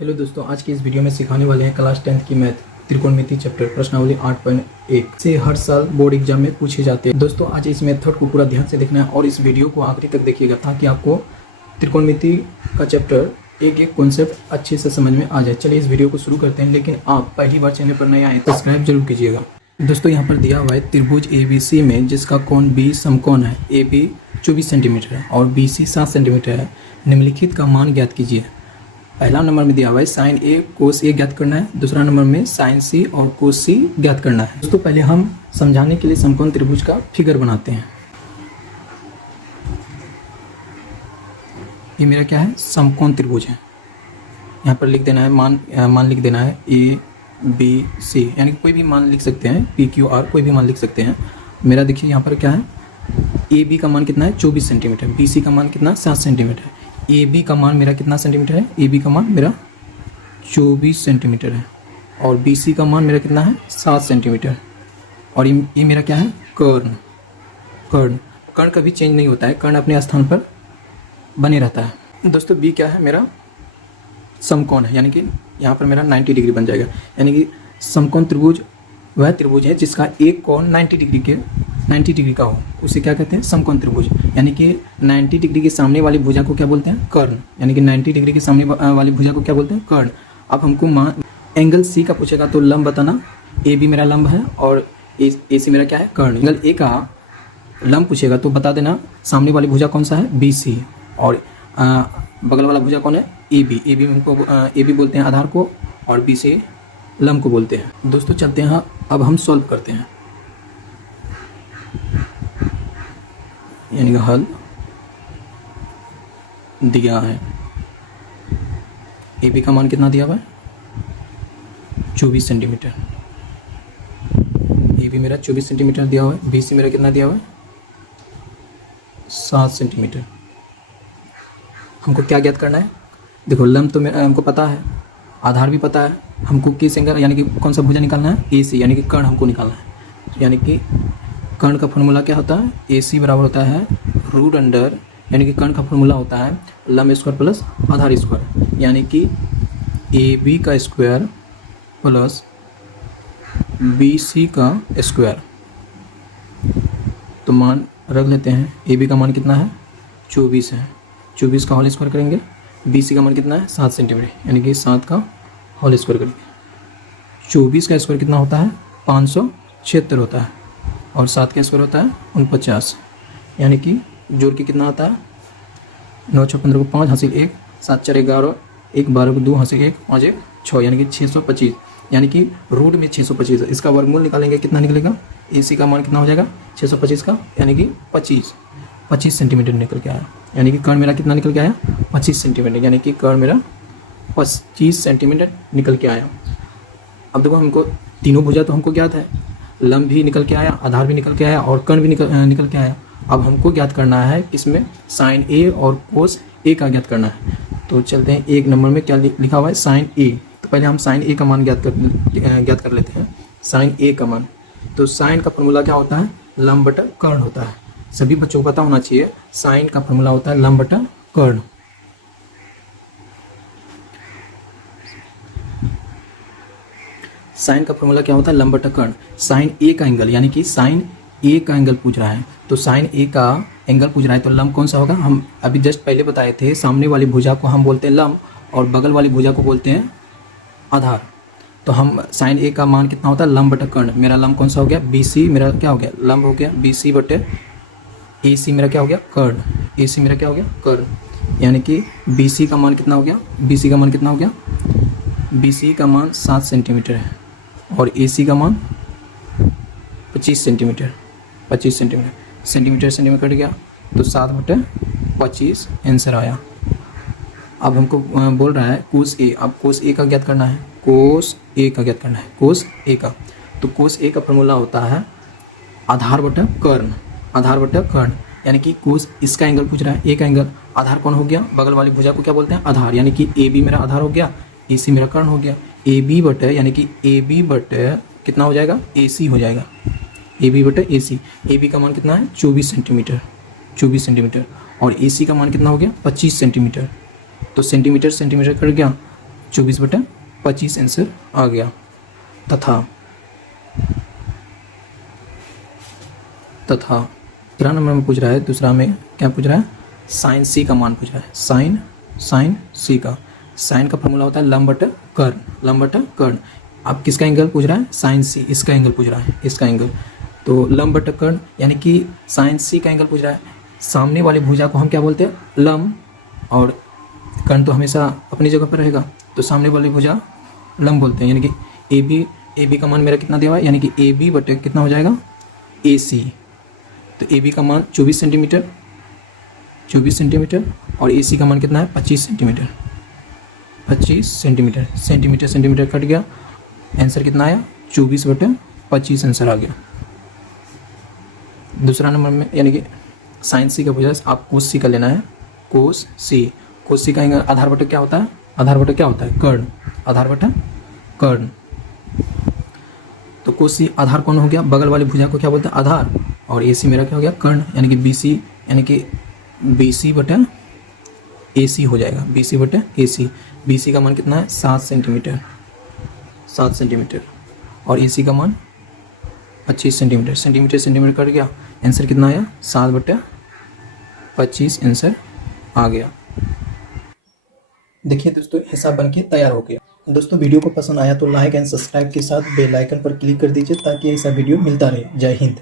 Hello दोस्तों, आज की इस वीडियो में सिखाने वाले हैं क्लास 10th की मैथ त्रिकोणमिति चैप्टर प्रश्नावली 8.1 से हर साल बोर्ड एग्जाम में पूछे जाते हैं। दोस्तों आज इस मेथड को पूरा ध्यान से देखना है और इस वीडियो को आखिरी तक देखिएगा ताकि आपको त्रिकोणमिति का चैप्टर एक एक कॉन्सेप्ट अच्छे से समझ में आ जाए। चलिए इस वीडियो को शुरू करते हैं, लेकिन आप पहली बार चैनल पर नए आए तो सब्सक्राइब जरूर कीजिएगा। दोस्तों यहाँ पर दिया हुआ है त्रिभुज ABC में जिसका कोण B समकोण है, AB 24 सेंटीमीटर है और BC 7 सेंटीमीटर है। निम्नलिखित का मान ज्ञात कीजिए। पहला नंबर में दिया हुआ है साइन A कोस A ज्ञात करना है, दूसरा नंबर में साइन C और कोस C ज्ञात करना है। दोस्तों पहले हम समझाने के लिए समकोण त्रिभुज का फिगर बनाते हैं। ये मेरा क्या है, समकोण त्रिभुज है। यहाँ पर लिख देना है मान लिख देना है ABC, यानी कोई भी मान लिख सकते हैं, PQR कोई भी मान लिख सकते हैं। मेरा देखिए यहाँ पर क्या है, AB का मान कितना है 24 सेंटीमीटर, BC का मान कितना 7 सेंटीमीटर, AB का मान मेरा कितना सेंटीमीटर है, AB का मान मेरा 24 सेंटीमीटर है और BC का मान मेरा कितना है 7 सेंटीमीटर। और ये मेरा क्या है, कर्ण कभी चेंज नहीं होता है, कर्ण अपने स्थान पर बने रहता है। दोस्तों B क्या है, मेरा समकोण है, यानी कि यहाँ पर मेरा 90 डिग्री बन जाएगा। यानी कि समकोण त्रिभुज वह त्रिभुज है जिसका एक कोण 90 डिग्री का हो, उसे क्या कहते हैं, समकोण त्रिभुज। यानी कि 90 डिग्री के सामने वाली भुजा को क्या बोलते हैं, कर्ण। यानी कि 90 डिग्री के सामने वाली भुजा को क्या बोलते हैं, कर्ण। अब हमको एंगल C का पूछेगा तो लंब बताना। AB मेरा लंब है और AC मेरा क्या है, कर्ण। एंगल A का लंब पूछेगा तो बता देना सामने वाली भुजा कौन सा है, BC, और बगल वाला भुजा कौन है, AB में हमको AB बोलते हैं आधार को और BC लंब को बोलते हैं। दोस्तों चलते हैं, अब हम सॉल्व करते हैं। यानी कि हल दिया है। AB का मान कितना दिया हुआ है 24 सेंटीमीटर, AB मेरा 24 सेंटीमीटर दिया हुआ है। BC मेरा कितना दिया हुआ है 7 सेंटीमीटर। हमको क्या ज्ञात करना है, देखो लंब तो हमको पता है, आधार भी पता है, हमको किस एंगल यानी कि कौन सा भुजा निकालना है, AC, यानी कि कर्ण हमको निकालना है। यानी कि कर्ण का फॉर्मूला क्या होता है, AC बराबर होता है रूट अंडर, यानी कि कर्ण का फॉर्मूला होता है लंब स्क्वायर प्लस आधार स्क्वायर, यानी कि AB का स्क्वायर प्लस BC का स्क्वायर। तो मान रख लेते हैं, AB का मान कितना है 24 है, 24 का होल स्क्वायर करेंगे। BC का मान कितना है 7 सेंटीमीटर, यानी कि 7 का होल स्क्वायर करेंगे। 24 का स्क्वायर कितना होता है 576 होता है और 7 का स्क्वायर होता है 49, यानी कि जोड़ के कितना आता है 9 6 15 को 5 हासिल 1, 7 4 11, 1 12 को 2 हासिल 1, 5 1 6, यानी कि 625, यानी कि रूट में 625 है। इसका वर्गमूल निकालेंगे, कितना निकलेगा, AC का मान कितना हो जाएगा 625 का, यानी कि 25 सेंटीमीटर निकल के आया। यानी कि कर्ण मेरा कितना निकल के आया 25 सेंटीमीटर, यानी कि कर्ण मेरा 25 सेंटीमीटर निकल के आया। अब देखो हमको तीनों भुजा तो हमको ज्ञात है, लंब भी निकल के आया, आधार भी निकल के आया और कर्ण भी निकल के आया। अब हमको ज्ञात करना है किसमें, साइन A और कोस A का ज्ञात करना है। तो चलते हैं, एक नंबर में क्या लिखा हुआ है, साइन A। तो पहले हम साइन A का मान ज्ञात कर लेते हैं। साइन A का मान, तो साइन का फॉर्मूला क्या होता है, लंब बटा कर्ण होता है। सभी बच्चों को पता होना चाहिए, साइन का फॉर्मूला होता है लंब बटा कर्ण। साइन का फॉर्मूला क्या होता है, लंब बटा कर्ण। साइन A का एंगल, यानी कि साइन A का एंगल पूछ रहा है, तो साइन A का एंगल पूछ रहा है तो लंब कौन सा होगा, हम अभी जस्ट पहले बताए थे, सामने वाली भुजा को हम बोलते हैं लंब और बगल वाली भुजा को बोलते हैं आधार। तो हम साइन A का मान कितना होता है, लंब बटा कर्ण। मेरा लंब कौन सा हो गया, BC मेरा क्या हो गया, लंब हो गया, BC बटे AC मेरा क्या हो गया, कर्ण। AC मेरा क्या हो गया, कर्ण। यानी कि BC का मान कितना हो गया, BC का मान कितना हो गया, BC का मान 7 सेंटीमीटर है और AC का मान 25 सेंटीमीटर, सेंटीमीटर कट गया तो 7 बटे 25 आंसर आया। अब हमको बोल रहा है कोस A, अब कोस A का ज्ञात करना है, कोस A का। तो कोस A का फॉर्मूला होता है आधार बटा कर्ण, यानी कि कोस इसका एंगल पूछ रहा है, A का एंगल, आधार कौन हो गया, बगल वाली भुजा को क्या बोलते हैं, आधार, यानी कि AB मेरा आधार हो गया, AC मेरा कर्ण हो गया। AB बटे, यानी कि AB बटे कितना हो जाएगा, AC हो जाएगा, AB बटे AC। AB का मान कितना है 24 सेंटीमीटर और AC का मान कितना हो गया 25 सेंटीमीटर। तो सेंटीमीटर कट गया 24/25 आंसर आ गया। तथा दूसरा नंबर में पूछ रहा है, दूसरा में क्या पूछ रहा है, साइन सी का मान पूछ रहा है। साइन सी का, साइन का फॉर्मूला होता है लंब बटा कर्ण। अब किसका एंगल पूछ रहा है, साइन सी, इसका एंगल पूछ रहा है, इसका एंगल। तो लंब बटा कर्ण यानी कि साइन सी का एंगल पूछ रहा है। सामने वाली भुजा को हम क्या बोलते हैं, लंब, और कर्ण तो हमेशा अपनी जगह पर रहेगा, तो सामने वाली भुजा लंब बोलते हैं। यानी कि ए बी का मान मेरा कितना दिया हुआ है, यानी कि ए बी बटे कितना हो जाएगा, ए सी। तो ए बी का मान 24 सेंटीमीटर और ए सी का मान कितना है, 25 सेंटीमीटर। सेंटीमीटर कट गया, आंसर कितना आया, 24/25 आंसर आ गया। दूसरा नंबर में यानी कि साइन सी का पूछा, आप कोस सी का लेना है। कोस सी का एंगल आधार बटा क्या होता है, कर्ण, आधार बटा कर्ण। तो कोस सी आधार कौन हो गया, बगल वाली भुजा को क्या बोलते हैं, आधार, और ए सी मेरा क्या हो गया, कर्ण, यानी कि बी सी बटा ए सी हो जाएगा, बी सी बटा ए सी। बी सी का मान कितना है, 7 सेंटीमीटर, और ए सी का मान 25 सेंटीमीटर कट गया, आंसर कितना आया, 7/25 आंसर आ गया। देखिए दोस्तों, हिसाब बन के तैयार हो गया। दोस्तों, वीडियो को पसंद आया तो लाइक एंड सब्सक्राइब के साथ बेल आइकन पर क्लिक कर दीजिए ताकि ऐसा वीडियो मिलता रहे। जय हिंद।